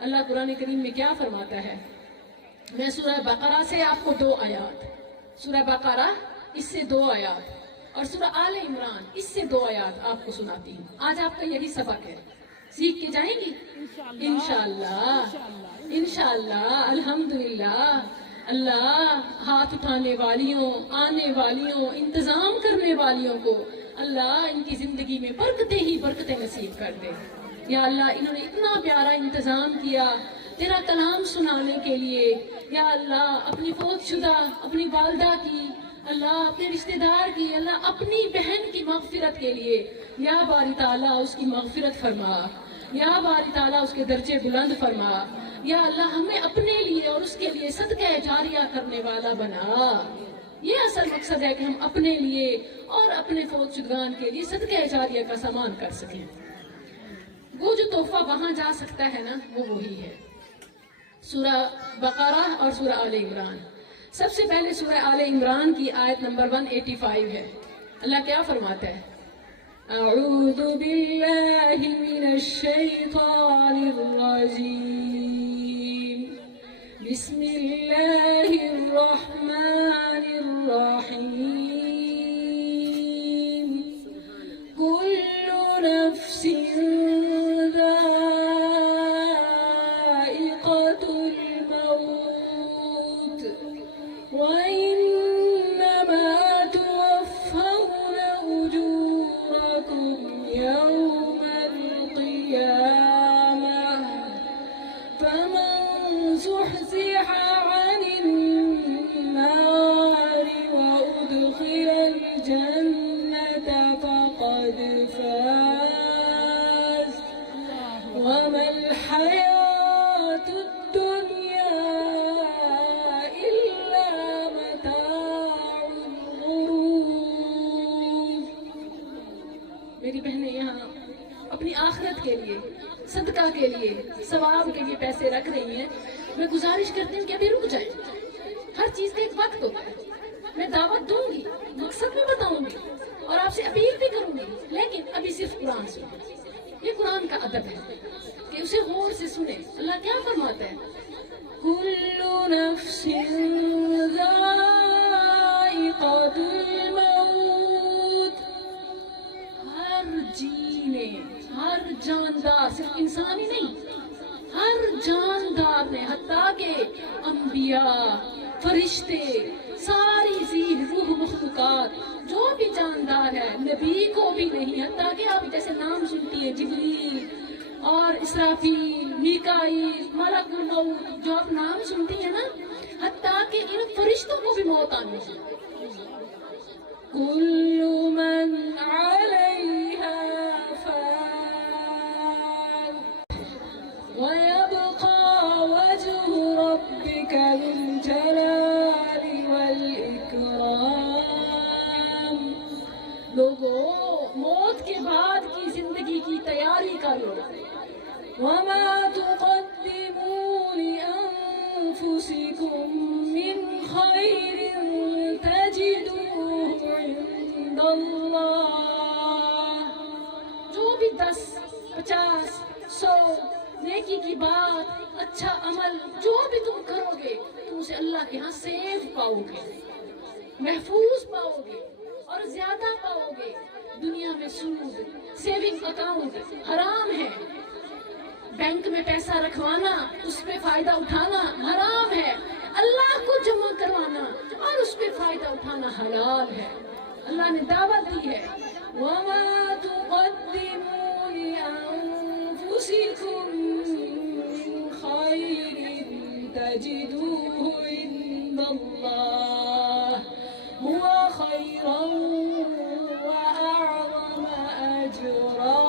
اللہ قرآن کریم میں کیا فرماتا ہے؟ میں سورہ بقرہ سے آپ کو 2 آیات، سورہ بقرہ اس سے 2 آیات اور سورہ آل عمران اس سے 2 آیات آپ کو سناتی ہوں. آج آپ کا یہی سبق ہے، سیکھ کے جائیں گی انشاءاللہ. انشاءاللہ الحمدللہ. اللہ ہاتھ اٹھانے والیوں، آنے والیوں، انتظام کرنے والیوں کو اللہ ان کی زندگی میں برکتیں ہی برکتیں نصیب کر دے. یا اللہ انہوں نے اتنا پیارا انتظام کیا تیرا کلام سنانے کے لیے. یا اللہ اپنی فوت شدہ اپنی والدہ کی، اللہ اپنے رشتہ دار کی، اللہ اپنی بہن کی مغفرت کے لیے یا باری تعالیٰ اس کی مغفرت فرما، یا باری تعالیٰ اس کے درجے بلند فرما. یا اللہ ہمیں اپنے لیے اور اس کے لیے صدقہ جاریہ کرنے والا بنا. یہ اصل مقصد ہے کہ ہم اپنے لیے اور اپنے فوت شدگان کے لیے صدقہ جاریہ کا سامان کر سکیں. وہ جو تحفہ وہاں جا سکتا ہے نا وہ وہی ہے، سورہ بقرہ اور سورہ آل عمران. سب سے پہلے سورہ آل عمران کی آیت نمبر 185 ہے. اللہ کیا فرماتا ہے؟ اعوذ باللہ من الشیطان الرجیم، بسم اللہ الرحمن الرحیم. کل نفس ذائقة الموت وإنما توفون أجوركم يوم القيامة فمن زحزح عن النار وأدخل الجنة فقد فاز وما الحياة الدنيا إلا متاع الغرور. میری بہنیں یہاں اپنی آخرت کے لیے، صدقہ کے لیے، ثواب کے لیے پیسے رکھ رہی ہیں. میں گزارش کرتی ہوں کہ ابھی رک جائیں. ہر چیز کا ایک وقت ہوتا ہے. میں دعوت دوں گی، مقصد بھی بتاؤں گی اور آپ سے اپیل بھی کروں گی، لیکن ابھی صرف قرآن سنیں. یہ قرآن کا ادب ہے کہ اسے غور سے سنیں. اللہ کیا فرماتا ہے؟ کل نفس ذائقۃ الموت. ہر جینے، ہر جاندار، صرف انسان ہی نہیں، ہر جاندار نے، حتیٰ کہ انبیاء، فرشتے، ساری ذی روح مخلوقات، جو بھی جاندار ہے، نبی کو بھی نہیں، حتیٰ کہ آپ جیسے نام سنتی ہیں جبریل اور اسرافیل، میکائیل، ملک الموت، جو آپ نام سنتی ہیں نا، حتیٰ کہ ان فرشتوں کو بھی موت آنی ہے. کل من علیہا فان وَيَبْقَى وَجْهُ رَبِّكَ ذُو الْجَلَالِ وَالْإِكْرَامِ. لوگوں موت کے بعد کی زندگی کی تیاری کرو. وَمَا تُقَدِّمُوا لِأَنفُسِكُم مِّنْ خَيْرٍ تَجِدُوهُ عِندَ اللَّهِ. جو بھی 10، 50، 100 نیکی کی بات، اچھا عمل جو بھی تم کرو گے تم اسے اللہ کے ہاں سیف پاؤ گے، محفوظ پاؤ گے اور زیادہ پاؤ گے. دنیا میں سود، سیونگ اکاؤنٹ حرام ہے. بینک میں پیسہ رکھوانا، اس پہ فائدہ اٹھانا حرام ہے. اللہ کو جمع کروانا اور اس پہ فائدہ اٹھانا حلال ہے. اللہ نے دعوت دی ہے وَمَا تُقَدِّمُوا لِأَنفُسِكُم مِّنْ خَيْرٍ تَجِدُوهُ عِندَ اللَّهِ هُوَ خَيْرًا وَأَعْظَمَ أَجْرًا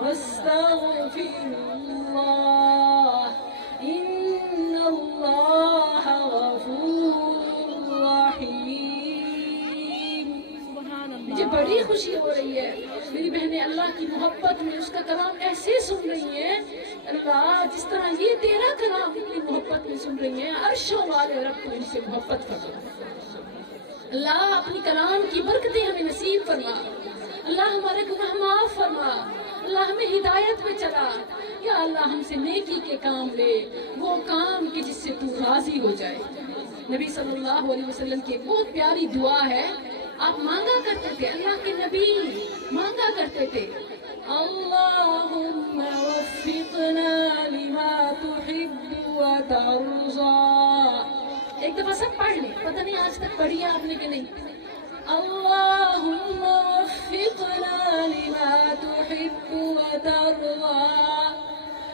وَاسْتَغْفِرُوا اللَّهَ إِنَّ اللَّهَ غَفُورٌ رَحِيمٌ. مجھے بڑی خوشی ہو رہی ہے، میری بہنیں اللہ کی محبت میں اس کا کلام ایسے سن رہی ہیں. اللہ جس طرح یہ تیرا کلام اتنی محبت میں سن رہی ہیں، عرشوں والے رب کو ان سے محبت فرما. اللہ اپنی کلام کی برکتیں ہمیں نصیب فرما. اللہ ہمارے گناہ معاف فرما. اللہ ہمیں ہدایت پہ چلا. یا اللہ ہم سے نیکی کے کام لے, وہ کام کہ جس سے تو راضی ہو جائے. نبی صلی اللہ علیہ وسلم کی ایک بہت پیاری دعا ہے, آپ مانگا کرتے تھے, اللہ کے نبی مانگا کرتے تھے, اللہم وفقنا لما تحب و ترضا. ایک دفعہ سب پڑھ لیں, پتہ نہیں آج تک پڑھی ہے آپ نے کہ نہیں. اللہم وفقنا لما تحب و ترضا.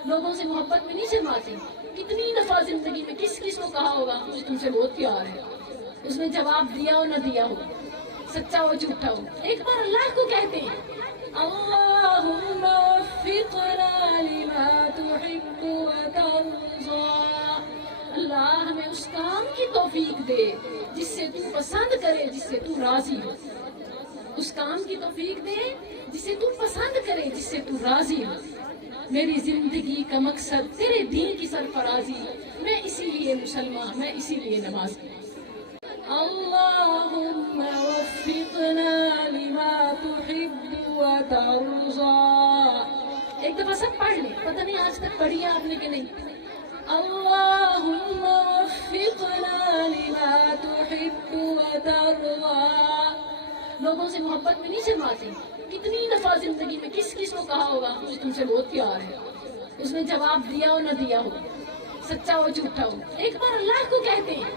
لوگوں سے محبت میں نہیں شرماتی. کتنی دفعہ زندگی میں کس کس کو کہا ہوگا مجھے تم سے بہت پیار ہے, اس نے جواب دیا ہو نہ دیا ہو, سچا ہو جھوٹا ہو, ایک بار اللہ کو کہتے ہیں اللہم وفقنا لما تحب و ترضا. اللہ ہمیں اس کام کی توفیق دے جس سے تو پسند کرے, جس سے تو راضی ہو. اس کام کی توفیق دے جسے تو پسند کرے, جس سے تو راضی ہو. میری زندگی کا مقصد تیرے دین کی سرفرازی, میں اسی لیے مسلمان, میں اسی لیے نمازی. اللہم وفقنا لما تحب و ترضا. ایک دفعہ سب پڑھ لیں, پتہ نہیں آج تک پڑھی ہے آپ نے کہ نہیں. اللہم وفقنا لما تحب و ترضا. لوگوں سے محبت میں نہیں شرماتی. کتنی دفعہ زندگی میں کس کس کو کہا ہوگا مجھے تم سے بہت پیار ہے, اس نے جواب دیا ہو نہ دیا ہو, سچا ہو جھوٹا ہو, ایک بار اللہ کو کہتے ہیں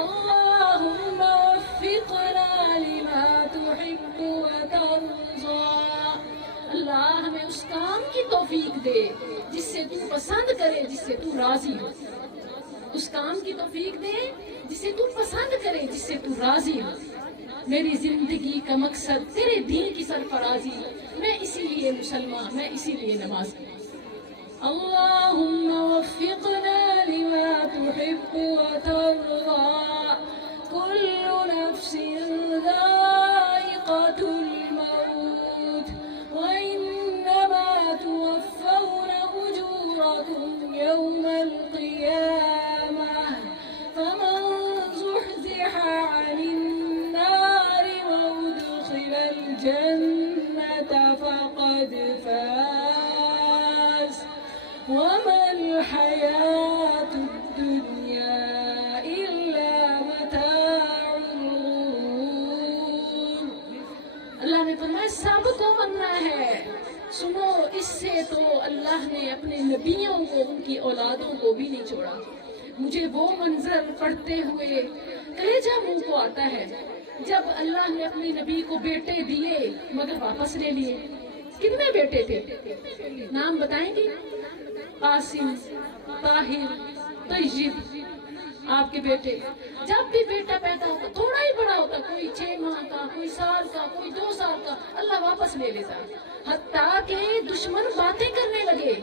اللہم وفقنا لما تحب و ترضا. اللہ ہمیں اس کام کی توفیق دے جس سے تو پسند کرے, جس سے تو راضی ہو. اس کام کی توفیق دے جسے تو پسند کرے, جس سے تو راضی ہو. میری زندگی کا مقصد تیرے دین کی سرفرازی, میں اسی لیے مسلمان, میں اسی لیے نمازی. اللہم وفقنا لما تحب و ترضا. کل نفس ذائقۃ الموت وإنما توفون أجوركم يوم القيامة فمن زحزح عن النار وأدخل الجنة فقد فاز وما الحياة الدنيا إلا متاع الغرور. اللہ نے فرمایا سب کو مرنا ہے. سنو, اس سے تو اللہ نے اپنے نبیوں کو, ان کی اولادوں کو بھی نہیں چھوڑا. مجھے وہ منظر پڑھتے ہوئے کلیجہ منہ کو آتا ہے جب اللہ نے اپنے نبی کو بیٹے دیے مگر واپس لے لیے. کتنے بیٹے تھے, نام بتائیں گے؟ قاسم, طاہر, طیب, آپ کے بیٹے. جب بھی بیٹا پیدا ہوتا تھوڑا ہی بڑا ہوتا, کوئی 6 ماہ کا, کوئی سال کا, کوئی 2 سال کا, اللہ واپس لے لیتا. حتیٰ کہ دشمن باتیں کرنے لگے,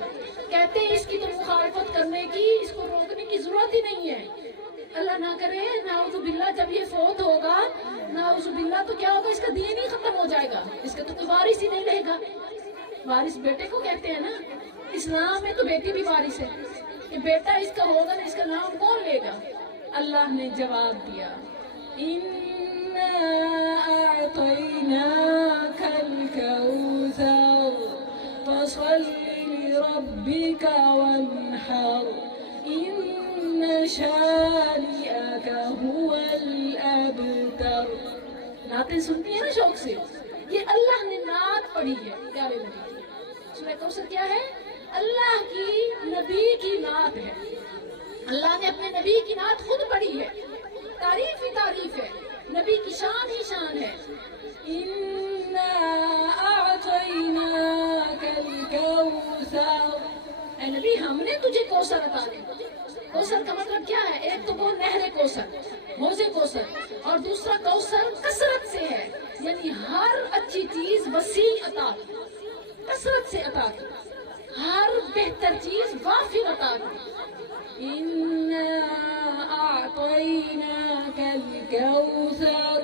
کہتے ہیں اس کی تو مخالفت کرنے کی, اس کو روکنے کی ضرورت ہی نہیں ہے. اللہ نہ کرے, نعوذ باللہ, جب یہ فوت ہوگا نعوذ باللہ تو کیا ہوگا, اس کا دین ہی ختم ہو جائے گا, اس کا تو کوئی وارث ہی نہیں رہے گا. وارث بیٹے کو کہتے ہیں نا, اسلام میں تو بیٹی بھی وارث ہے, کہ بیٹا اس کا ہوگا نا, اس کا نام کون لے گا. اللہ نے جواب دیا اِنَّا أَعْطَيْنَاكَ الْكَوْثَرَ فَصَلِّ لِرَبِّكَ وَانْحَرْ إِنَّ شَانِئَكَ هُوَ الْأَبْتَرُ. نعتیں سنتی ہیں نا شوق سے, یہ اللہ نے نعت پڑھی ہے پیارے نبی. سورہ کوثر کیا ہے؟ اللہ کی نبی کی نعت ہے. اللہ نے اپنے نبی کی نعت خود پڑھی ہے. تعریف ہی تعریف ہے, نبی کی شان ہی شان ہے. اِنَّا أَعْطَيْنَاكَ الْكَوْثَرَ. اے نبی ہم نے تجھے کوثر عطا دی. کوثر کا مطلب کیا ہے؟ ایک تو وہ نہر کوثر, حوض کوثر, اور دوسرا کوثر کثرت سے ہے, یعنی ہر اچھی چیز وسیع عطا کی, کثرت سے عطا کی, ہر بہتر چیز وافر عطا کی. اِنَّا أَعْطَيْنَاكَ الْكَوْثَرَ.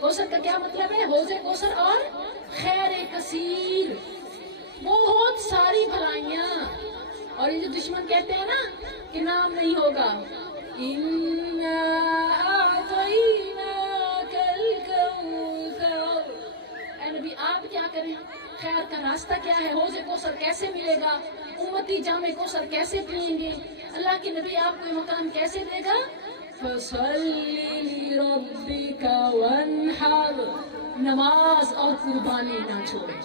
کوثر کا کیا مطلب ہے؟ حوض کوثر اور خیر کثیر, بہت ساری بھلائیاں. اور یہ جو دشمن کہتے ہیں نا کہ نام نہیں ہوگا, اِنَّا أَعْطَيْنَاكَ الْكَوْثَرَ. اے نبی آپ کیا کریں, خیر کا راستہ کیا ہے, حوض کوثر کیسے ملے گا, امتی جام کوثر کیسے پئیں گے, اللہ کے نبی آپ کو یہ مقام کیسے دے گا. فَصَلِّ لِرَبِّكَ وَانْحَرْ, نماز اور قربانی نہ چھوڑے.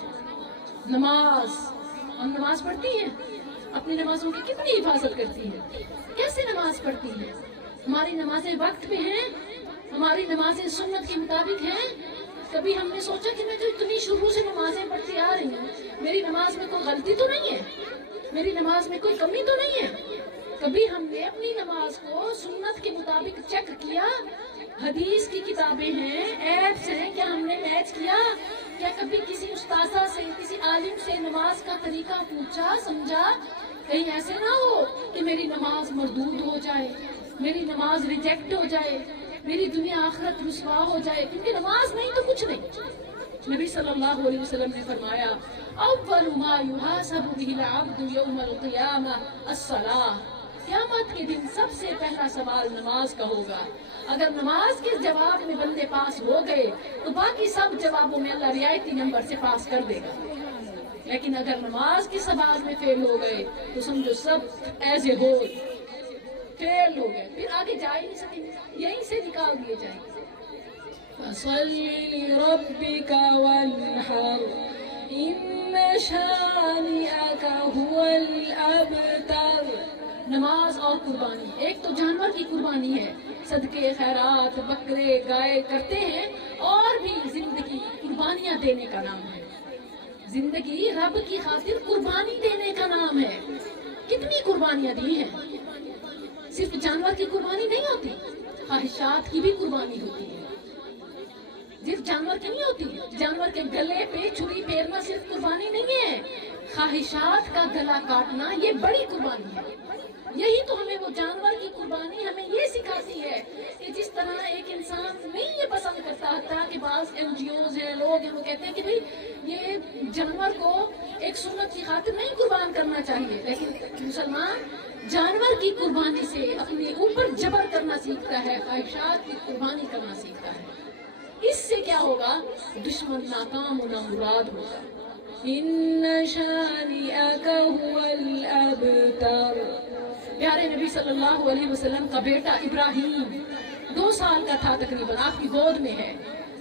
نماز, ہم نماز پڑھتی ہیں, اپنی نمازوں کی کتنی حفاظت کرتی ہیں, کیسے نماز پڑھتی ہیں, ہماری نمازیں وقت پہ ہیں, ہماری نمازیں سنت کے مطابق ہیں. کبھی ہم نے سوچا کہ میں تو اتنی شروع سے نمازیں پڑھتی آ رہی ہوں, میری نماز میں کوئی غلطی تو نہیں ہے, میری نماز میں کوئی کمی تو نہیں ہے. کبھی ہم نے اپنی نماز کو سنت کے مطابق چیک کیا, حدیث کی کتابیں ہیں, ایپس ہیں, کیا ہم نے میچ کیا, کیا کبھی کسی استاذہ سے, کسی عالم سے نماز کا طریقہ پوچھا, سمجھا؟ کہیں ایسے نہ ہو کہ میری نماز مردود ہو جائے, میری نماز ریجیکٹ ہو جائے, میری دنیا آخرت رسوا ہو جائے, کیونکہ نماز نہیں تو کچھ نہیں. نبی صلی اللہ علیہ وسلم نے فرمایا اول ما یحاسب به العبد یوم القیامہ الصلاۃ, قیامت کے دن سب سے پہلا سوال نماز کا ہوگا. اگر نماز کے جواب میں بندے پاس ہو گئے تو باقی سب جوابوں میں اللہ رعایتی نمبر سے پاس کر دے گا, لیکن اگر نماز کے سوال میں فیل ہو گئے تو سمجھو سب ایز اے ہول فیل ہو گئے, پھر آگے جا ہی نہیں سکیں گے, یہیں سے نکال دیے جائیں گے. فَصَلِّ لِرَبِّكَ وَانْحَرْ إِنَّ شَانِئَكَ هُوَ الْأَبْتَرُ. نماز اور قربانی, ایک تو جانور کی قربانی ہے, صدقے خیرات بکرے گائے کرتے ہیں, اور بھی زندگی قربانیاں دینے کا نام ہے. زندگی رب کی خاطر قربانی دینے کا نام ہے. کتنی قربانیاں دی ہیں, صرف جانور کی قربانی نہیں ہوتی, خواہشات کی بھی قربانی ہوتی ہے. صرف جانور کی نہیں ہوتی, جانور کے گلے پہ چھری پھیرنا صرف قربانی نہیں ہے, خواہشات کا گلا کاٹنا یہ بڑی قربانی ہے. یہی تو ہمیں وہ جانور کی قربانی ہمیں یہ سکھاتی ہے کہ جس طرح ایک انسان نہیں یہ پسند کرتا, کہ بعض NGOs ہیں, لوگ ہیں, وہ کہتے ہیں کہ بھئی یہ جانور کو ایک سنت کی خاطر نہیں قربان کرنا چاہیے, لیکن مسلمان جانور کی قربانی سے اپنے اوپر جبر کرنا سیکھتا ہے, خواہشات کی قربانی کرنا سیکھتا ہے. اس سے کیا ہوگا, دشمن ناکام و نامراد ہوگا. ان شانئک هو الابتر. پیارے نبی صلی اللہ علیہ وسلم کا بیٹا ابراہیم 2 سال کا تھا تقریباً, آپ کی گود میں ہے.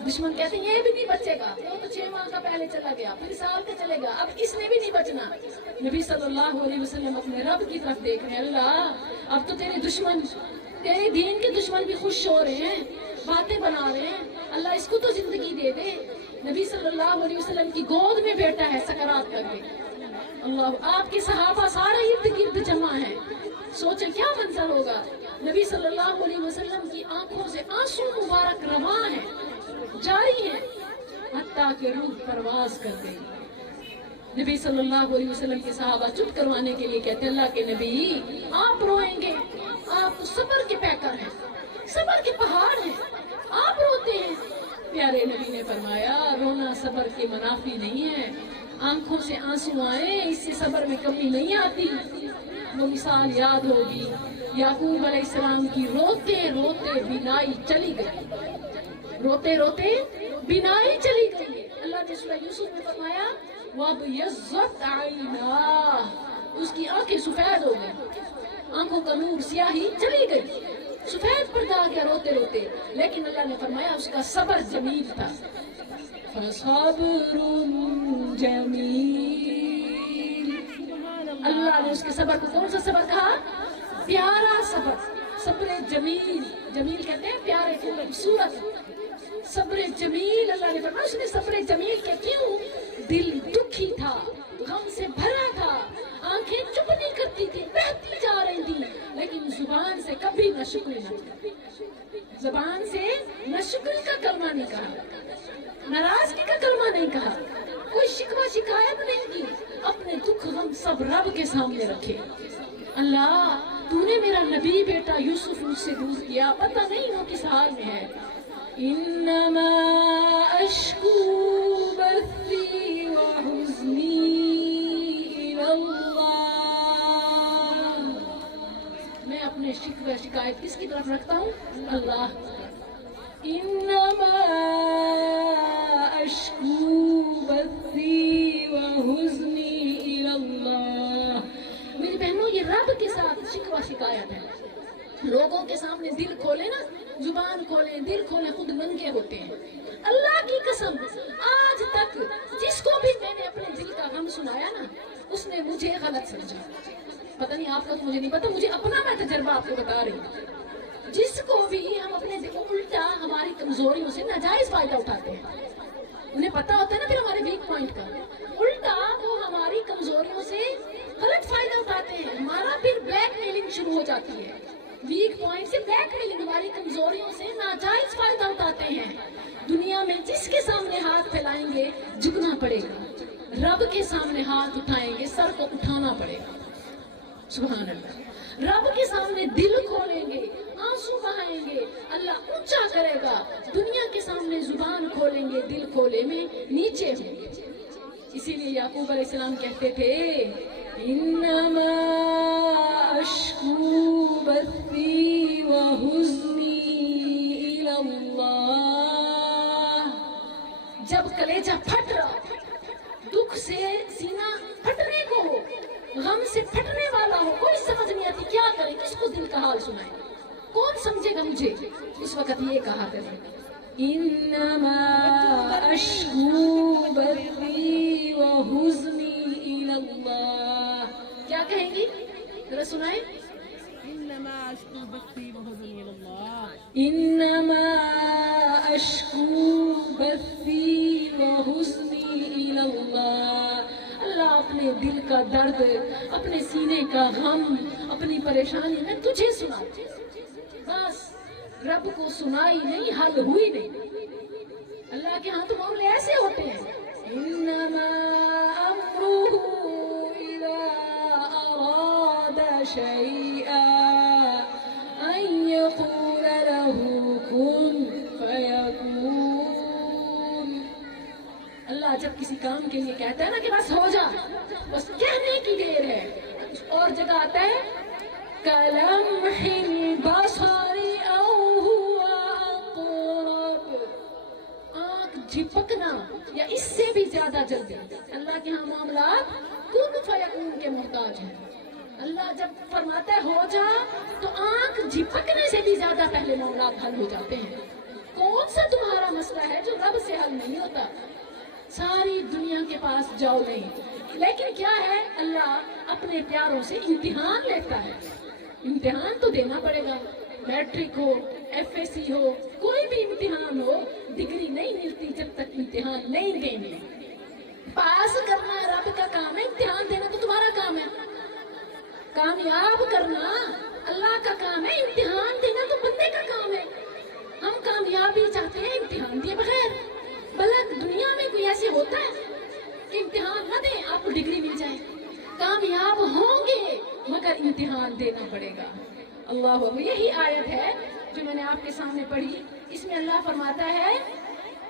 دشمن کہتے ہیں یہ بھی نہیں بچے گا, وہ تو 6 ماہ کا پہلے چلا گیا, پھر سال کا چلے گا, اب اس نے بھی نہیں بچنا. نبی صلی اللہ علیہ وسلم اپنے رب کی طرف دیکھ رہے ہیں, اللہ اب تو تیرے دشمن, تیرے دین کے دشمن بھی خوش ہو رہے ہیں, باتیں بنا رہے ہیں, اللہ اس کو تو زندگی دے دے. نبی صلی اللہ علیہ وسلم کی گود میں بیٹا ہے سکرات کر کے. اللہ, آپ کے صحابہ سارے ارد گرد جمع ہیں, سوچیں کیا منظر ہوگا. نبی صلی اللہ علیہ وسلم کی آنکھوں سے آنسو مبارک رواں ہیں, جاری ہیں, حتیٰ کہ روح پرواز کر گئی. نبی صلی اللہ علیہ وسلم کے صحابہ چپ کروانے کے لیے کہتے ہیں اللہ کے نبی آپ روئیں گے, آپ تو صبر کے پیکر ہیں, صبر کے پہاڑ ہیں, آپ روتے ہیں. پیارے نبی نے فرمایا رونا صبر کے منافی نہیں ہے, آنکھوں سے آنسو آئے اس سے صبر میں کمی نہیں آتی. وہ مثال یاد ہوگی یعقوب علیہ السلام کی, روتے روتے بینائی چلی گئی, روتے روتے بینائی چلی گئی. اللہ نے سورہ یوسف میں فرمایا وَابْيَضَّتْ عَيْنَاهُ, اس کی آنکھیں سفید ہو گئی, آنکھوں کا نور سیاہی چلی گئی, سفید پردہ آ گیا روتے روتے. لیکن اللہ نے فرمایا اس کا صبر جمیل تھا. فَصَبْرٌ جَمِيلٌ. اللہ نے اس کے صبر کو کون سا صبر کہا, پیارا صبر, صبر جمیل. جمیل کہتے ہیں پیارے خوبصورت, صبر جمیل. اللہ نے فرمایا اس نے صبر جمیل کہ کیوں, دل دکھی تھا, غم سے بھرا تھا, آنکھیں چپ نہیں کرتی تھی, بہتی جا رہی تھی, لیکن زبان سے کبھی نہ شکر نہ, زبان سے نہ شکر کا کلمہ نہیں کہا, ناراضگی کا کلمہ نہیں کہا, کوئی شکوہ شکایت نہیں کی, اپنے دکھ غم سب رب کے سامنے رکھے. اللہ تو نے میرا نبی بیٹا یوسف مجھ سے دور کیا, پتہ نہیں وہ کس حال میں ہے. انما اشکو بثی وحزنی الی اللہ. میں اپنے شکوہ شکایت کس کی طرف رکھتا ہوں, اللہ. انما اشکو بثی وحزني إلى الله. میری بہنوں یہ رب کے ساتھ شکوہ شکایت ہے. لوگوں کے سامنے دل کھولے نا، زبان کھولیں، دل کھولیں، خود ننگے ہوتے ہیں. اللہ کی قسم آج تک جس کو بھی میں نے اپنے دل کا غم سنایا نا، اس نے مجھے غلط سمجھا. پتہ نہیں آپ کا تو مجھے نہیں پتا، مجھے اپنا میں تجربہ آپ کو بتا رہی ہوں. جس کو بھی ہم اپنے دل کو الٹا ہماری کمزوریوں سے ناجائز فائدہ اٹھاتے ہیں. انہیں پتا ہوتا ہے نا پھر ہمارے ویک پوائنٹ کا، الٹا وہ ہماری کمزوریوں سے غلط فائدہ اٹھاتے ہیں. ہمارا پھر بلیک میلنگ شروع ہو جاتی ہے. ویک پوائنٹ سے بلیک میلنگ، ہماری کمزوریوں سے ناجائز فائدہ اٹھاتے ہیں. دنیا میں جس کے سامنے ہاتھ پھیلائیں گے جھکنا پڑے گا، رب کے سامنے ہاتھ اٹھائیں گے سر کو اٹھانا پڑے گا. سبحان اللہ. رب کے سامنے دل کھولیں گے، آنسو بہائیں گے، اللہ اونچا کرے گا. دنیا کے سامنے زبان کھولیں گے، دل کھولے میں نیچے ہوں گے. اسی لیے یعقوب علیہ السلام کہتے تھے انما اشکو بثی وحزنی الی اللہ. جب کلیجہ پھٹ رہا، دکھ سے سینہ پھٹنے کو ہو، غم سے پھٹنے والا ہو، کوئی سمجھ نہیں آتی کیا کرے، کس کو دل کا حال سنائے، کون سمجھے گا مجھے. اس وقت یہ کہا کرے انما اشکو بثی وحزنی الی اللہ. کیا کہیں گی ذرا سنائیں. انما اشکو بثی وحزنی الی اللہ. انما اشکو بثی وحزنی الی اللہ. اللہ اپنے دل کا درد، اپنے سینے کا غم، اپنی پریشانی میں تجھے سناتی. بس رب کو سنائی نہیں، حل ہوئی نہیں. اللہ کے ہاں تو معاملے ایسے ہوتے ہیں. انما امرہ اذا اراد شیئا ان یقول له کن فیکون. اللہ جب کسی کام کے لیے کہتا ہے نا کہ بس ہو جا، بس کہنے کی دیر ہے. اور جگہ آتا ہے کلمح البصر او هو اقرب. آنکھ جھپکنا یا اس سے بھی زیادہ جلدی. اللہ کے ہاں معاملات کن فیکون کے محتاج ہیں. اللہ جب فرماتا ہے ہو جا تو آنکھ جھپکنے سے بھی زیادہ پہلے معاملات حل ہو جاتے ہیں. کون سا تمہارا مسئلہ ہے جو رب سے حل نہیں ہوتا؟ ساری دنیا کے پاس جاؤ نہیں، لیکن کیا ہے اللہ اپنے پیاروں سے امتحان لیتا ہے. امتحان تو دینا پڑے گا. میٹرک ہو، ایف ایس سی ہو، کوئی بھی امتحان ہو، ڈگری نہیں ملتی جب تک امتحان نہیں دیں گے. پاس کرنا رب کا کام ہے، امتحان دینا تو تمہارا کام ہے. کامیاب کرنا اللہ کا کام ہے، امتحان دینا تو بندے کا کام ہے. ہم کامیابی چاہتے ہیں امتحان دیے بغیر. بھلا دنیا میں کوئی ایسے ہوتا ہے کہ امتحان نہ دیں آپ کو ڈگری مل جائے؟ کامیاب ہوں گے مگر امتحان دینا پڑے گا. اللہ اکبر. یہی آیت ہے جو میں نے آپ کے سامنے پڑھی. اس میں اللہ فرماتا ہے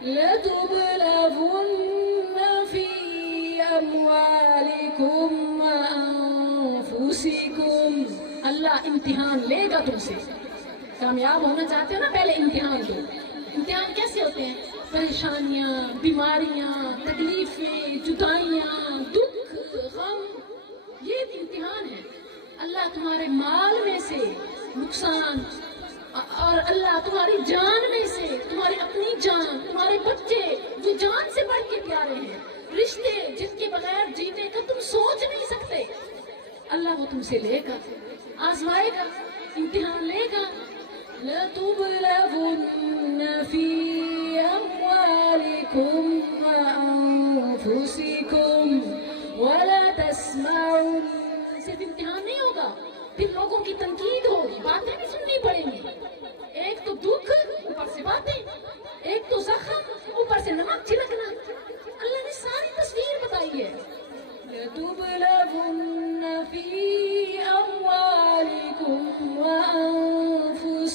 لَتُبْلَوُنَّ فِي أَمْوَالِكُمْ وَأَنفُسِكُمْ. اللہ امتحان لے گا تم سے. کامیاب ہونا چاہتے ہو نا، پہلے امتحان دو. امتحان کیسے ہوتے ہیں؟ پریشانیاں، بیماریاں، تکلیفیں، جدائیاں، دکھ، غم، یہ امتحان ہے. اللہ تمہارے مال میں سے نقصان، اور اللہ تمہاری جان میں سے، تمہاری اپنی جان، تمہارے بچے جو جان سے بڑھ کے پیارے ہیں، رشتے جن کے بغیر جینے کا تم سوچ نہیں سکتے، اللہ وہ تم سے لے گا، آزمائے گا، امتحان لے گا. لَتُبْلَوُنَّ فِي أَمْوَالِكُمْ وَأَنفُسِكُمْ وَلَتَسْمَعُنَّ. صرف امتحان نہیں ہوگا، پھر لوگوں کی تنقید ہوگی، باتیں بھی سننی پڑیں گی. ایک تو دکھ، اوپر سے باتیں، ایک تو زخم، اوپر سے نمک چھڑکنا. اللہ نے ساری تصویر بتائی ہے. لَتُبْلَوُنَّ فِي أَمْوَالِكُمْ وَأَنفُسِكُمْ.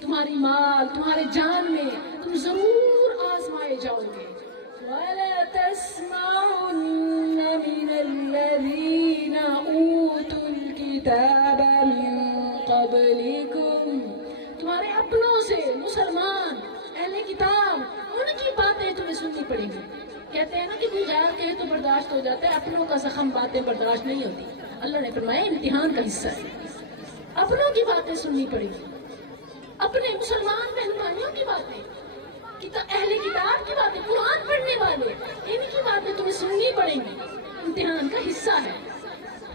تمہاری مال، تمہارے جان میں تم ضرور آزمائے جاؤ گے. وَلَتَسْمَعُنَّ مِنَ الَّذِينَ أُوتُوا الْكِتَابَ مِنْ قَبْلِكُمْ. تمہارے اپنوں سے، مسلمان اہل کتاب، ان کی باتیں تمہیں سننی پڑیں گی. کہتے ہیں نا کہ کوئی غیر کہے تو برداشت ہو جاتا ہے، اپنوں کا زخم باتیں برداشت نہیں ہوتی. اللہ نے فرمایا امتحان کا حصہ ہے، اپنوں کی باتیں سننی پڑیں گی، اپنے مسلمان بہن کی باتیں، اہل کتاب کی باتیں، قرآن پڑھنے والے، ان کی باتیں تمہیں سننی پڑیں گی، امتحان کا حصہ ہے.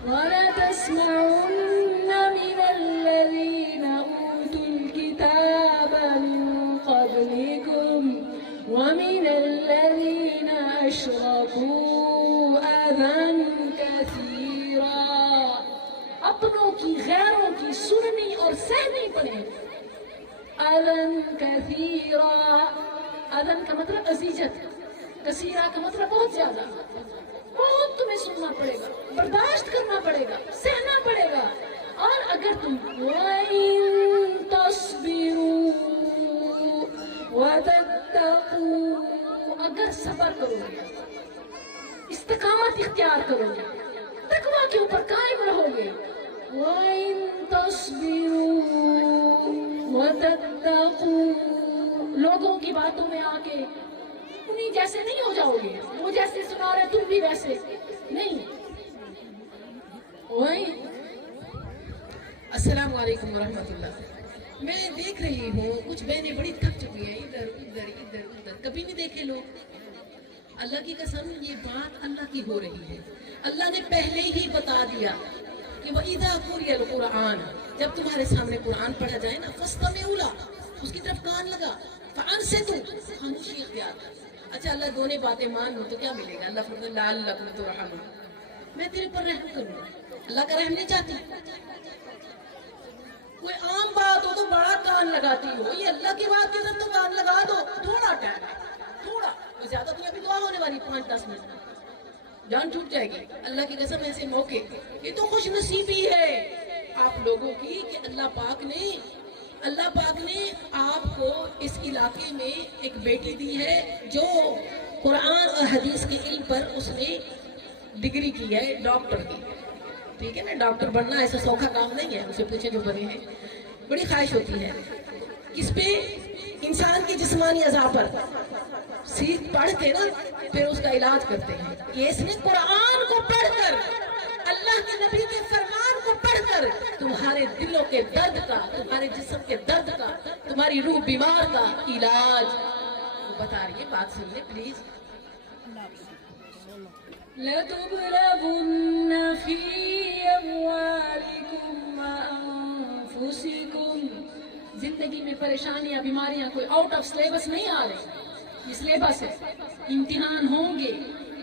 وَلَتَسْمَعُنَّ مِنَ الَّذِينَ أُوتُوا الْكِتَابَ مِن قَبْلِكُمْ وَمِنَ الَّذِينَ أَشْرَكُوا أَذًى كَثِيرًا. اپنوں کی غیروں کی سننی اور سہنی پڑے. اذن کثیرا، اذن کا مطلب اذیت، کثیرہ کا مطلب بہت زیادہ. بہت تمہیں سننا پڑے گا، برداشت کرنا پڑے گا، سہنا پڑے گا. اور اگر تم وَإِن تَصْبِرُوا وَتَتَّقُوا، اگر صبر کرو گے، استقامت اختیار کرو گے، تقویٰ کے اوپر قائم رہو گے. وَإِن تَصْبِرُوا وَتَتَّقُوا، لوگوں کی باتوں میں آ کے انہیں جیسے نہیں ہو جاؤ گے، وہ جیسے سنا رہے تم بھی ویسے نہیں. السلام علیکم ورحمۃ اللہ. میں دیکھ رہی ہوں کچھ بہنیں بڑی تھک چکی ہیں، ادھر ادھر ادھر ادھر، کبھی نہیں دیکھے لوگ. اللہ کی قسم یہ بات اللہ کی ہو رہی ہے. اللہ نے پہلے ہی بتا دیا کہ وَإِذَا قُرِئَ الْقُرْآنُ، جب تمہارے سامنے قرآن پڑھا جائے نا، فَاسْتَمِعُوا لَهُ، اس کی طرف کان لگا، فَأَنصِتُوا، خاموشی اختیار. اچھا اللہ دونوں باتیں مان لو تو کیا ملے گا؟ اللہ فرماتا ہے لَعَلَّكُمْ تُرْحَمُونَ، میں تیرے پر رحم کروں گا. اللہ کا رحم نہیں چاہتی. کوئی عام بات ہو تو بڑا کان لگاتی ہو، یہ اللہ کی بات کی طرف تو کان لگا دو. تھوڑا ٹائم، تھوڑا، زیادہ تو ابھی دعا ہونے والی 5-10 منٹ، جان چھوٹ جائے گی. اللہ کی قسم ایسے موقع، یہ تو خوش نصیبی ہے آپ لوگوں کی کہ اللہ پاک نے آپ کو اس علاقے میں ایک بیٹی دی ہے جو قرآن اور حدیث کے علم پر اس نے ڈگری کی ہے، ڈاکٹر کی. ٹھیک ہے نا، ڈاکٹر بننا ایسا سوکھا کام نہیں ہے. اسے پوچھے جو بنے ہیں، بڑی خواہش ہوتی ہے. کس پہ؟ انسان کی جسمانی اعضاء پر. سیکھ پڑھ کے نا پھر اس کا علاج کرتے ہیں. یہ اس نے قرآن کو پڑھ کر، اللہ کے نبی کے فرمان کو پڑھ کر تمہارے دلوں کے درد کا، تمہارے جسم کے درد کا، تمہاری روح بیمار کا علاج وہ بتا رہی ہے. بات سن لیں پلیز. لَتُبْلَوُنَّ فِي أَمْوَالِكُمْ وَأَنفُسِكُمْ. زندگی میں پریشانیاں، بیماریاں کوئی آؤٹ آف سلیبس نہیں آ رہے. یہ سلیبس ہے. امتحان ہوں گے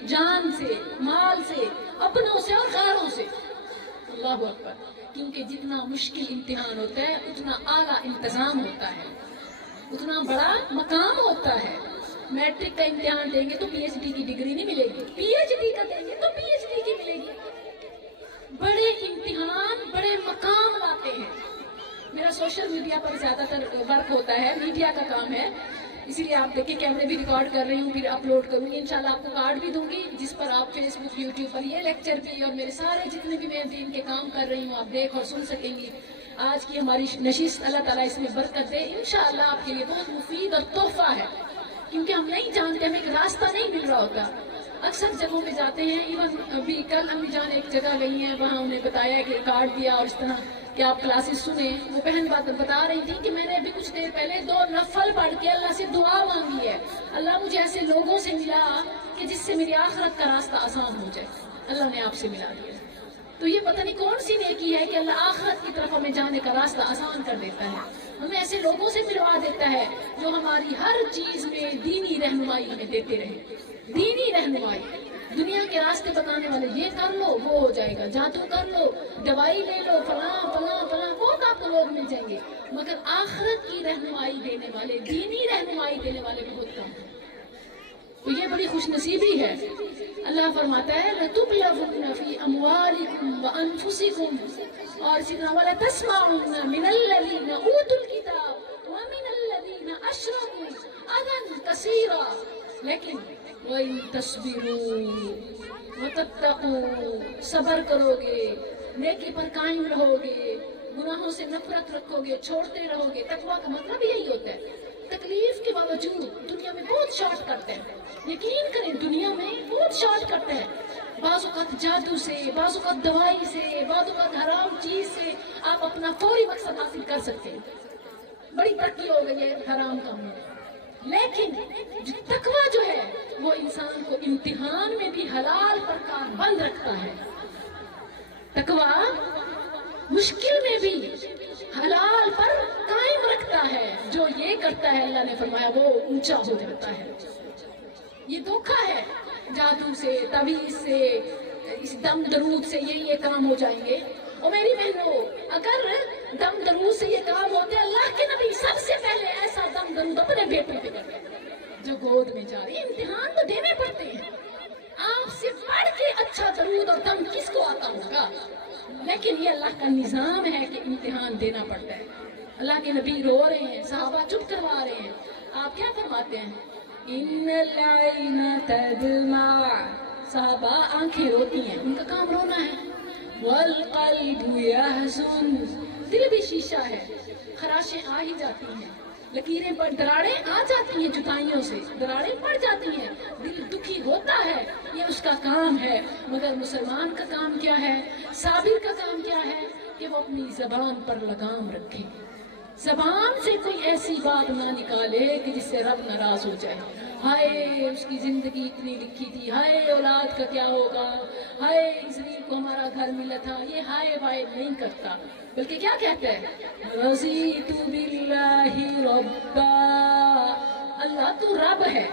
جان سے، مال سے، اپنوں سے اور غیروں سے. اللہ اکبر. کیونکہ جتنا مشکل امتحان ہوتا ہے اتنا اعلیٰ انتظام ہوتا ہے، اتنا بڑا مقام ہوتا ہے. میٹرک کا امتحان دیں گے تو پی ایچ ڈی کی ڈگری نہیں ملے گی، پی ایچ ڈی کا دیں گے تو پی ایچ ڈی کی ملے گی. بڑے امتحان بڑے مقام لاتے ہیں. میرا سوشل میڈیا پر زیادہ تر ورک ہوتا ہے، میڈیا کا کام ہے، اسی لیے آپ دیکھیں کیمرے بھی ریکارڈ کر رہی ہوں، پھر اپلوڈ کروں گی. انشاءاللہ آپ کو کارڈ بھی دوں گی جس پر آپ فیس بک، یوٹیوب پر یہ لیکچر بھی اور میرے سارے جتنے بھی میں دین کے کام کر رہی ہوں آپ دیکھ اور سن سکیں گی. آج کی ہماری نشست اللہ تعالیٰ اس میں برکت دے. انشاءاللہ آپ کے لیے بہت مفید اور تحفہ ہے، کیونکہ ہم نہیں جانتے، ہمیں ایک راستہ نہیں مل رہا ہوتا. اکثر جگہوں پہ جاتے ہیں، ایون ابھی کل امی جان ایک جگہ گئی ہیں، وہاں انہیں بتایا کہ کارڈ دیا اور اس طرح کہ آپ کلاسز سنیں. وہ بہن بتا رہی تھی کہ میں نے ابھی کچھ دیر پہلے 2 نفل پڑھ کے اللہ سے دعا مانگی ہے، اللہ مجھے ایسے لوگوں سے ملا کہ جس سے میری آخرت کا راستہ آسان ہو جائے. اللہ نے آپ سے ملا دیا. تو یہ پتہ نہیں کون سی نیکی ہے کہ اللہ آخرت کی طرف ہمیں جانے کا راستہ آسان کر دیتا ہے، ہمیں ایسے لوگوں سے ملوا دیتا ہے جو ہماری ہر چیز میں دینی رہنمائی ہمیں دیتے رہے. دینی رہنمائی، دنیا کے راستے بتانے والے، یہ کر لو وہ ہو جائے گا، جادو کر لو، دوائی لے لو، فلاں فلاں فلاں، بہت آپ کو لوگ مل جائیں گے. مگر آخرت کی رہنمائی دینے والے، دینی رہنمائی دینے والے بہت کم ہیں. تو یہ بڑی خوش نصیبی ہے. اللہ فرماتا ہے لَتُبْلَوُنَّ فِي أَمْوَالِكُمْ وَأَنفُسِكُمْ، اور سیدنا وَلَتَسْمَعُنَّ مِنَ الَّذِينَ أُوتُوا الْكِتَابَ وَمِنَ الَّذِينَ أَشْرَكُوا أَذًى كَثِيرًا. لیکن وَإِن تَصْبِرُوا وَتَتَّقُوا، صبر کرو گے، نیکی پر قائم رہو گے، گناہوں سے نفرت رکھو گے، چھوڑتے رہو گے. تقویٰ کا مطلب یہی ہوتا ہے. تکلیف کے باوجود دنیا میں بہت شارٹ کٹ ہے. یقین کریں دنیا میں بہت شارٹ کٹ ہے. بعض اوقات جادو سے، بعض اوقات دوائی سے، بعض اوقات حرام چیز سے آپ اپنا فوری مقصد حاصل کر سکتے ہیں. بڑی ترقی ہو گئی ہے حرام کام میں. لیکن تقویٰ جو ہے وہ انسان کو امتحان میں بھی حلال پر کار بند رکھتا ہے. تقویٰ مشکل میں بھی حلال پر قائم رکھتا ہے. جو یہ کرتا ہے اللہ نے فرمایا وہ اونچا ہو جاتا ہے. یہ دھوکہ ہے. جادو سے، تعویذ سے، اس دم درود سے یہ کام ہو جائیں گے. اور میری بہنوں اگر دم درود سے یہ کام ہوتے اللہ کے نبی سب سے پہلے ایسا دم درود اپنے بیٹوں پہ کرتے جو گود میں جا رہی. امتحان تو دینے پڑتے ہیں. آپ سے پڑھ کے اچھا درود اور دم کس کو آتا ہوگا؟ لیکن یہ اللہ کا نظام ہے کہ امتحان دینا پڑتا ہے. اللہ کے نبی رو رہے ہیں، صحابہ چپ کروا رہے ہیں. آپ کیا فرماتے ہیں؟ ان العین تدمع. صحابہ آنکھیں روتی ہیں، ان کا کام رونا ہے. والقلب یحزن. دل بھی شیشہ ہے، خراشیں آ ہی جاتی ہیں، لکیریں پر دراڑیں آ جاتی ہیں، جتائیوں سے دراڑیں پڑ جاتی ہیں، دل دکھی ہوتا ہے. یہ اس کا کام ہے. مگر مسلمان کا کام کیا ہے؟ صابر کا کام کیا ہے؟ کہ وہ اپنی زبان پر لگام رکھے. زبان سے کوئی ایسی بات نہ نکالے کہ جس سے رب ناراض ہو جائے. ہائے اس کی زندگی اتنی لکھی تھی، ہائے اولاد کا کیا ہوگا، ہائے اس لیے کو ہمارا گھر ملا تھا. یہ ہائے وائے نہیں کرتا، بلکہ کیا کہتا ہے؟ رضیت باللہ ربا. اللہ تو رب ہے،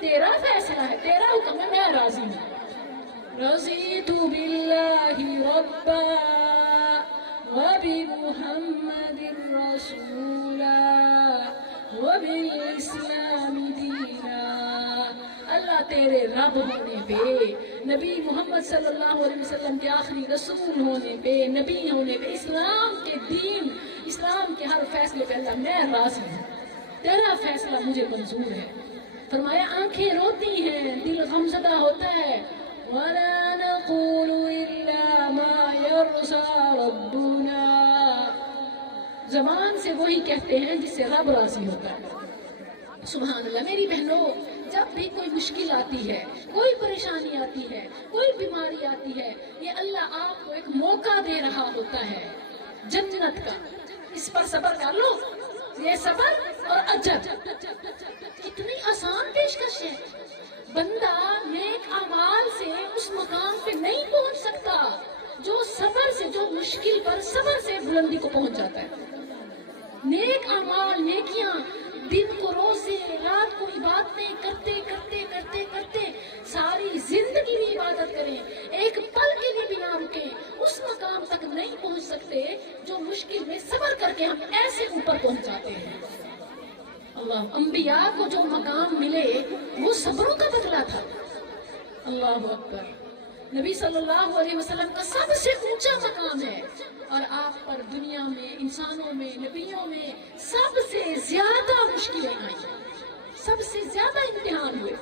تیرا فیصلہ ہے، تیرا حکم ہے، میں راضی ہوں. رضیت باللہ ربا وبمحمد رسولا وبالاسلام دینا. اللہ تیرے رب ہونے پہ، نبی محمد صلی اللہ علیہ وسلم کے آخری رسول ہونے پہ، نبی ہونے پہ، اسلام کے دین، اسلام کے ہر فیصلے پہ اللہ میں راضی ہوں، تیرا فیصلہ مجھے منظور ہے. فرمایا آنکھیں روتی ہیں، دل غمزدہ ہوتا ہے. وَلَا نَقُولُ إِلَّا مَا يَرْضَىٰ رَبُّنَا. زبان سے وہی کہتے ہیں جس سے رب راضی ہوتا ہے. سبحان اللہ. میری بہنوں جب بھی کوئی مشکل آتی ہے، کوئی پریشانی آتی ہے، کوئی بیماری آتی ہے، یہ اللہ آپ کو ایک موقع دے رہا ہوتا ہے جنت کا. اس پر صبر کر لو. یہ صبر اور اجر اتنی آسان پیشکش ہے. بندہ نیک اعمال سے اس مقام پہ نہیں پہنچ سکتا جو صبر سے، جو مشکل پر صبر سے بلندی کو پہنچ جاتا ہے. نیک اعمال، نیکیاں، دن کو روزے، رات کو عبادتیں کرتے کرتے کرتے کرتے ساری زندگی میں عبادت کریں، ایک پل کے لیے بھی نہ رکیں، اس مقام تک نہیں پہنچ سکتے جو مشکل میں صبر کر کے ہم ایسے اوپر پہنچ جاتے ہیں. اللہ، انبیاء کو جو مقام ملے وہ صبروں کا بدلہ تھا. اللہ اکبر. نبی صلی اللہ علیہ وسلم کا سب سے اونچا مقام ہے، اور آپ پر دنیا میں، انسانوں میں، نبیوں میں سب سے زیادہ مشکلیں آئی، سب سے زیادہ امتحان ہوئے.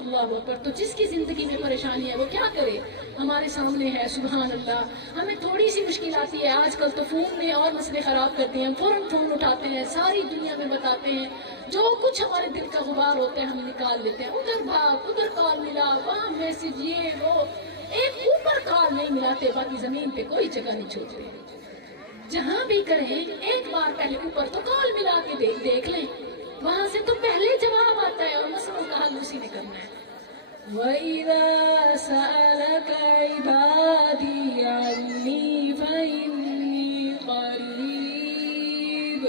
اللہ اکبر. تو جس کی زندگی میں پریشانی ہے وہ کیا کرے؟ ہمارے سامنے ہے. سبحان اللہ. ہمیں تھوڑی سی مشکل آتی ہے، آج کل تو فون میں اور مسئلے خراب کرتے ہیں، فوراً فون اٹھاتے ہیں، ساری دنیا میں بتاتے ہیں، جو کچھ ہمارے دل کا غبار ہوتا ہے ہم نکال لیتے ہیں. ادھر بھاگ، ادھر کال ملا، وہاں میسج، یہ وہ، ایک اوپر کال نہیں ملاتے، باقی زمین پہ کوئی جگہ نہیں چھوڑتے. جہاں بھی کریں ایک بار پہلے اوپر تو کال ملا کے دیکھ لیں، وہاں سے تو پہلے جواب آتا ہے اور مسئلوں کا حل اسی نے کرنا ہے. وَإِذَا سَأَلَكَ عِبَادِي عَنِّي فَإِنِّي قَرِيبٌ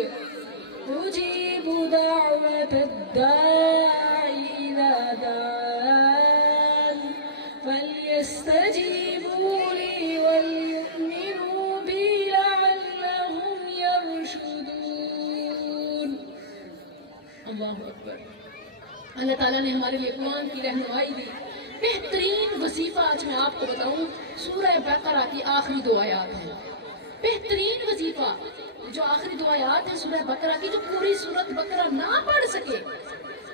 أُجِيبُ دَعْوَةَ الدَّاعِ إِذَا دَعَانِ فَلْيَسْتَجِيبُوا لِي وَلْيُؤْمِنُوا بِي لَعَلَّهُمْ يَرْشُدُونَ. اللہ اکبر. اللہ تعالیٰ نے ہمارے لیے قرآن کی رہنمائی دی. بہترین وظیفہ آج میں آپ کو بتاؤں، سورہ بقرہ کی آخری 2 آیات ہیں. بہترین وظیفہ جو آخری 2 آیات ہیں سورہ بقرہ کی، جو پوری سورت بقرہ نہ پڑھ سکے،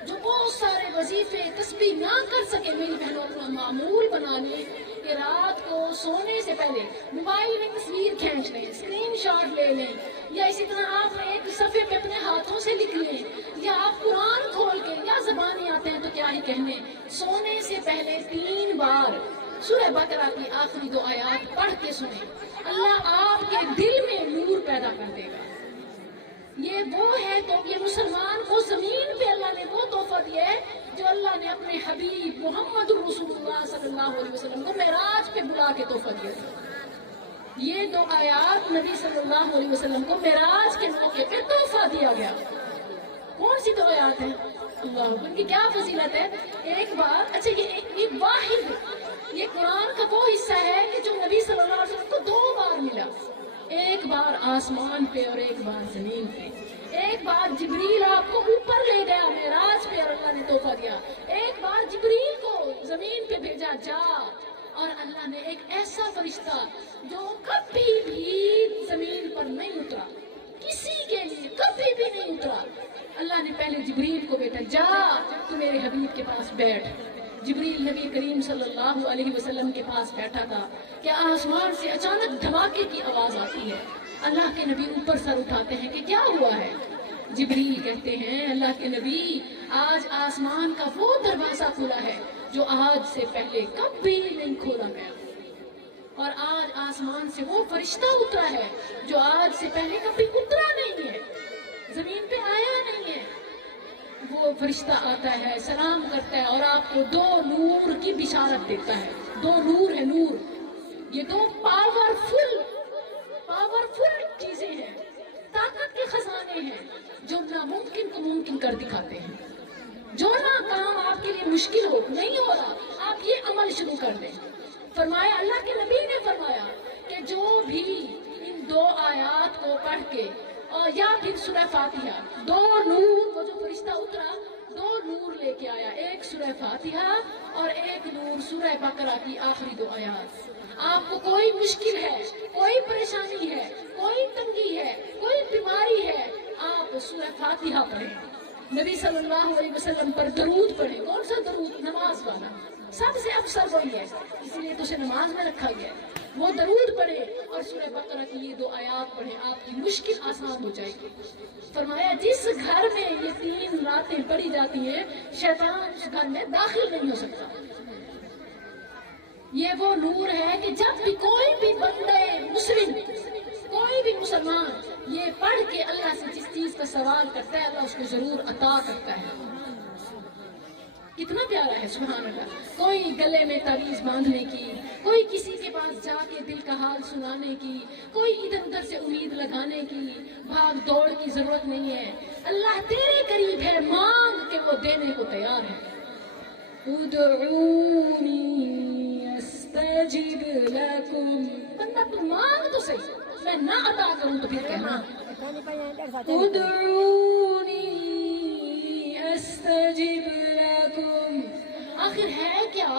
جو بہت سارے وظیفے تسبیح نہ کر سکے، میری بہنوں اپنا معمول بنا لیں کہ رات کو سونے سے پہلے موبائل میں تصویر کھینچ لیں، اسکرین شاٹ لے لیں، یا اسی طرح آپ ایک صفحے پہ اپنے ہاتھوں سے لکھ لیں، یا آپ قرآن کھول کے، یا زبانی آتے ہیں تو کیا ہی کہنے، سونے سے پہلے 3 بار سورہ بقرہ کی آخری 2 آیات پڑھ کے سنیں، اللہ آپ کے دل میں نور پیدا کر دے گا۔ یہ وہ ہے تو یہ مسلمان کو زمین پہ اللہ نے وہ تحفہ دیا ہے جو اللہ نے اپنے حبیب محمد رسول اللہ صلی اللہ علیہ وسلم کو معراج پہ بلا کے تحفہ دیا تھا۔ یہ 2 آیات نبی صلی اللہ علیہ وسلم کو معراج کے موقع پہ تحفہ دیا گیا۔ کون سی 2 آیات ہیں؟ اللہ، ان کی کیا فضیلت ہے؟ ایک بار، اچھا یہ واحد، یہ قرآن کا وہ حصہ ہے کہ جو نبی صلی اللہ علیہ وسلم کو 2 بار ملا، ایک بار آسمان پہ اور ایک بار زمین پہ۔ ایک بار جبریل آپ کو اوپر لے گیا معراج پہ اور اللہ نے تحفہ دیا، ایک بار جبریل کو زمین پہ بھیجا جا، اور اللہ نے ایک ایسا فرشتہ جو کبھی بھی زمین پر نہیں اترا، کسی کے لیے کبھی بھی نہیں اترا، اللہ نے پہلے جبریل کو بھیجا، جا تو میرے حبیب کے پاس بیٹھ۔ جبریل نبی کریم صلی اللہ علیہ وسلم کے پاس بیٹھا تھا کہ آسمان سے اچانک دھماکے کی آواز آتی ہے، اللہ کے نبی اوپر سر اٹھاتے ہیں کہ کیا ہوا ہے؟ جبریل کہتے ہیں اللہ کے نبی آج آسمان کا وہ دروازہ کھلا ہے جو آج سے پہلے کبھی نہیں کھولا گیا، اور آج آسمان سے وہ فرشتہ اترا ہے جو آج سے پہلے کبھی اترا نہیں ہے، زمین پہ آیا نہیں ہے۔ وہ فرشتہ آتا ہے، سلام کرتا ہے اور آپ کو 2 نور کی بشارت دیتا ہے۔ 2 نور ہے، نور، یہ 2 پاورفل چیزیں ہیں، طاقت کے خزانے ہیں جو ناممکن کو ممکن کر دکھاتے ہیں۔ جو نہ کام آپ کے لیے مشکل ہو، نہیں ہو رہا، آپ یہ عمل شروع کر دیں۔ فرمایا، اللہ کے نبی نے فرمایا کہ جو بھی ان 2 آیات کو پڑھ کے اور یا پھر سورہ فاتحہ، 2 نور، وہ جو فرشتہ اترا 2 نور لے کے آیا، ایک سورہ فاتحہ اور ایک نور سورہ بقرہ کی آخری 2 آیات۔ آپ کو کوئی مشکل ہے، کوئی پریشانی ہے، کوئی تنگی ہے، کوئی بیماری ہے، آپ سورہ فاتحہ پڑھیں، نبی صلی اللہ علیہ وسلم پر درود پڑھیں۔ کون سا درود؟ نماز والا، سب سے افضل وہی ہے، اس لیے تو اسے نماز میں رکھا گیا ہے۔ وہ درود پڑھیں اور سورہ بقرہ کی یہ 2 آیات پڑھیں، آپ کی مشکل آسان ہو جائے گی۔ فرمایا جس گھر میں یہ 3 راتیں پڑھی جاتی ہیں، شیطان اس گھر میں داخل نہیں ہو سکتا۔ یہ وہ نور ہے کہ جب بھی کوئی بھی بندے مسلم، کوئی بھی مسلمان یہ پڑھ کے اللہ سے جس چیز کا سوال کرتا ہے، اللہ اس کو ضرور عطا کرتا ہے۔ کتنا پیارا ہے، سبحان اللہ۔ کوئی گلے میں تعویذ باندھنے کی، کوئی کسی کے پاس جا کے دل کا حال سنانے کی، کوئی ادھر ادھر سے امید لگانے کی، بھاگ دوڑ کی ضرورت نہیں ہے۔ اللہ تیرے قریب ہے، مانگ کے وہ دینے کو تیار ہے۔ ادعونی استجب لکم، بندہ تو مانگ تو صحیح، میں نہ عطا کروں تو پھر کہنا ادعونی استجب لکم۔ آخر ہے کیا؟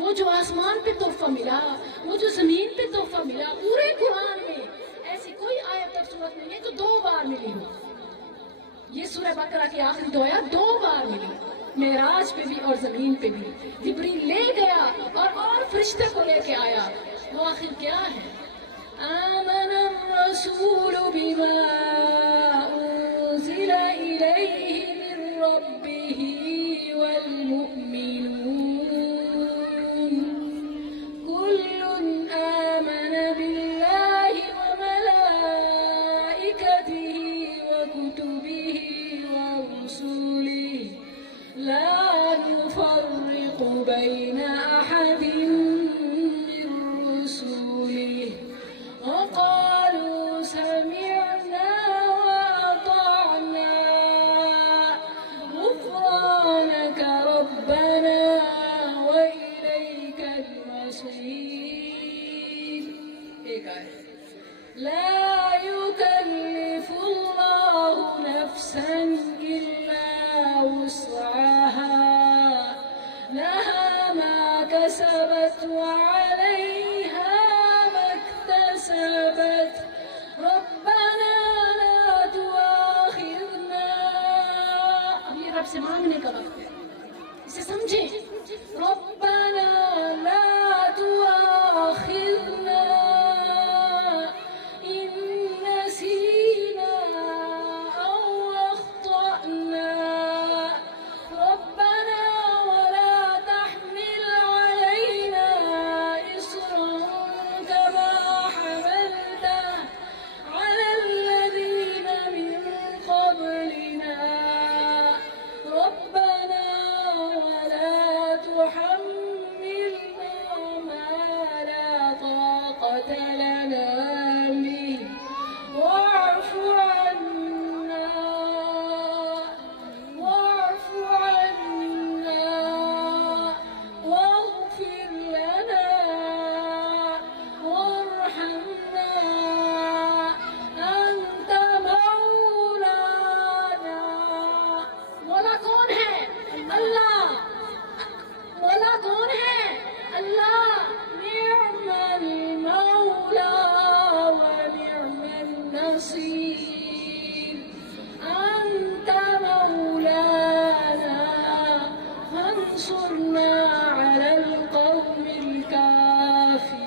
وہ جو آسمان پہ تحفہ ملا، وہ جو زمین پہ تحفہ ملا، پورے قرآن میں ایسی کوئی آیت اور سورت نہیں ہے جو 2 بار ملی ہو۔ یہ سورہ بقرہ کی آخری 2 آیات 2 بار ملی، معراج پہ بھی اور زمین پہ بھی۔ جبریل لے گیا اور فرشتے کو لے کے آیا۔ وہ آخر کیا ہے؟ آمن الرسول بما انزل الیہ من ربہ والمؤمنون کل آمن باللہ وملائکتہ وکتبہ ورسلہ لا نفرق بین احد من رسلہ وقالوا سمعنا وأطعنا غفرانك ربنا وإليك المصير۔ ایک آیت، لا يكلف الله نفسا إلا وسعها لها ما كسبت وعليها ما اكتسبت ربنا لا تؤاخذنا۔ اب یہ رب سے مانگنے کا وقت ہے، اسے سمجھیں۔ ربنا لا تؤاخذنا إن نسينا الأنام واعف عنا واعف عنا واغفر لنا وارحمنا أنت مولانا. مولا کون ہے؟ اللہ. مولا کون ہے؟ اللہ. نعم المولى ونعم النصير. أنت مولانا فانصرنا على القوم الكافرين.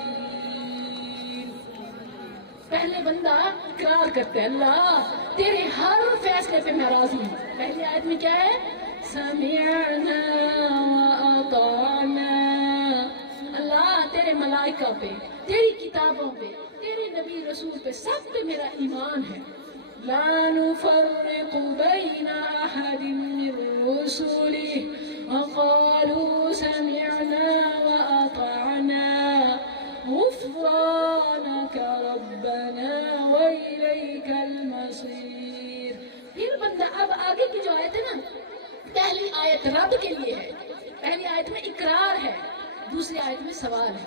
پہلے بندہ اقرار کرتے ہیں اللہ تیرے ہر فیصلے پہ میں راضی ہوں. پہلی آیت میں کیا ہے؟ سمعنا وأطعنا. اللہ تیرے ملائکہ پہ، تیری کتابوں پہ، تیرے نبی رسول پہ، سب پہ میرا ایمان ہے. لا نفرق بین احد من رسله وقالوا سمعنا وأطعنا غفرانك ربنا وإليك المصير. پھر بندہ اب آگے کی جو آیت ہے نا، پہلی آیت رب کے لیے ہے، پہلی آیت میں اقرار ہے، دوسری آیت میں سوال ہے.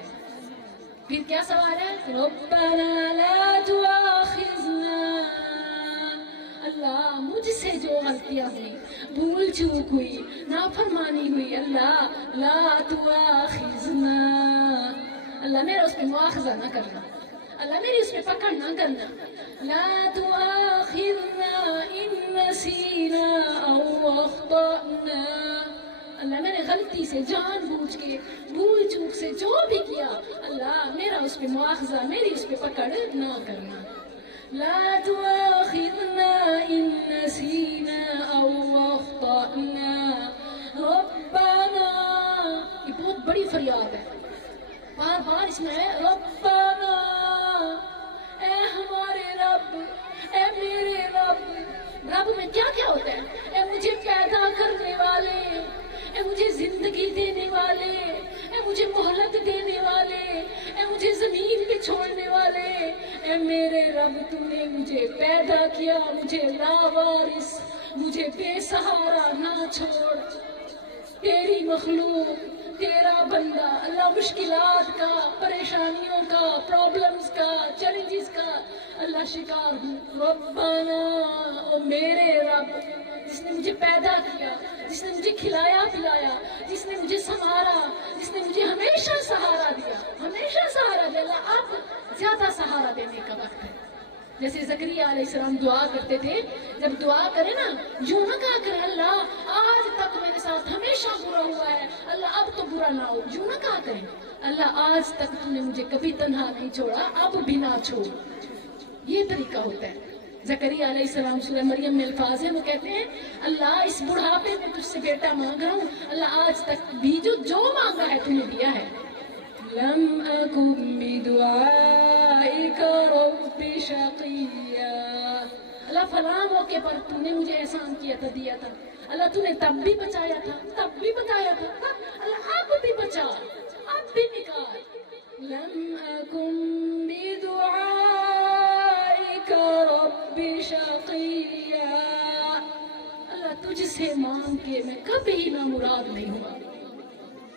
پھر کیا سوال ہے؟ ربنا لا تؤاخذنا. اللہ مجھ سے جو غلطیاں ہوئی، بھول چوک ہوئی، نافرمانی ہوئی، اللہ لا تؤاخذنا. اللہ میرا اس پہ مواخذہ نہ کرنا، اللہ میری اس پہ پکڑ نہ کرنا. لا تؤاخذنا ان نسینا او اخطأنا. اللہ میں نے غلطی سے، جان بوجھ کے، بھول چوک سے جو بھی کیا، اللہ میرا اس پہ مواخذہ، میری اس پہ پکڑ نہ کرنا. لا تؤاخذنا ان نسینا او اخطأنا ربنا. یہ بہت بڑی فریاد ہے، بار بار اس میں ہے ربنا. اے ہمارے رب، اے میرے رب. رب میں کیا کیا ہوتا ہے؟ اے مجھے پیدا کرنے والے، اے مجھے زندگی دینے والے، اے مجھے مہلت دینے والے، اے مجھے زمین پہ چھوڑنے والے. اے میرے رب تو نے مجھے پیدا کیا، مجھے لاوارث، مجھے بے سہارا نہ چھوڑ. تیری مخلوق، تیرا بندہ، اللہ مشکلات کا، پریشانیوں کا، پرابلمز کا، چیلنجز کا اللہ شکار ہوں. ربنا، او میرے رب جس نے مجھے پیدا کیا، جس نے مجھے کھلایا پلایا، جس نے مجھے سنوارا، جس نے مجھے ہمیشہ سہارا دیا، ہمیشہ سہارا دیا. اللہ اب زیادہ سہارا دینے کا وقت ہے. جیسے زکریا علیہ السلام دعا کرتے تھے، جب دعا کرے نا یوں نہ کہا کرے اللہ آج تک میرے ساتھ ہمیشہ برا ہوا ہے، اللہ اب تو برا نہ ہو. یوں نہ کہا کرے اللہ آج تک تم نے مجھے کبھی تنہا نہیں چھوڑا، اب بھی نہ چھوڑ. یہ طریقہ ہوتا ہے. زکریا علیہ السلام سورہ مریم میں الفاظ ہیں، وہ کہتے ہیں اللہ اس بڑھاپے میں تجھ سے بیٹا مانگ رہا ہوں، اللہ آج تک بھی جو مانگا ہے تم نے دیا ہے. لم اکن بدعائک رب شقیا. اللہ فلاں موقع پر تم نے مجھے احسان کیا تھا، دیا تھا، اللہ تو نے تب بھی بچایا تھا، تب بھی بتایا تھا، اللہ اب بھی بچا، اب بھی نکال. لم اکن بدعائک رب شقیا. اللہ تجھ سے مانگ کے میں کبھی نہ مراد نہیں ہوا.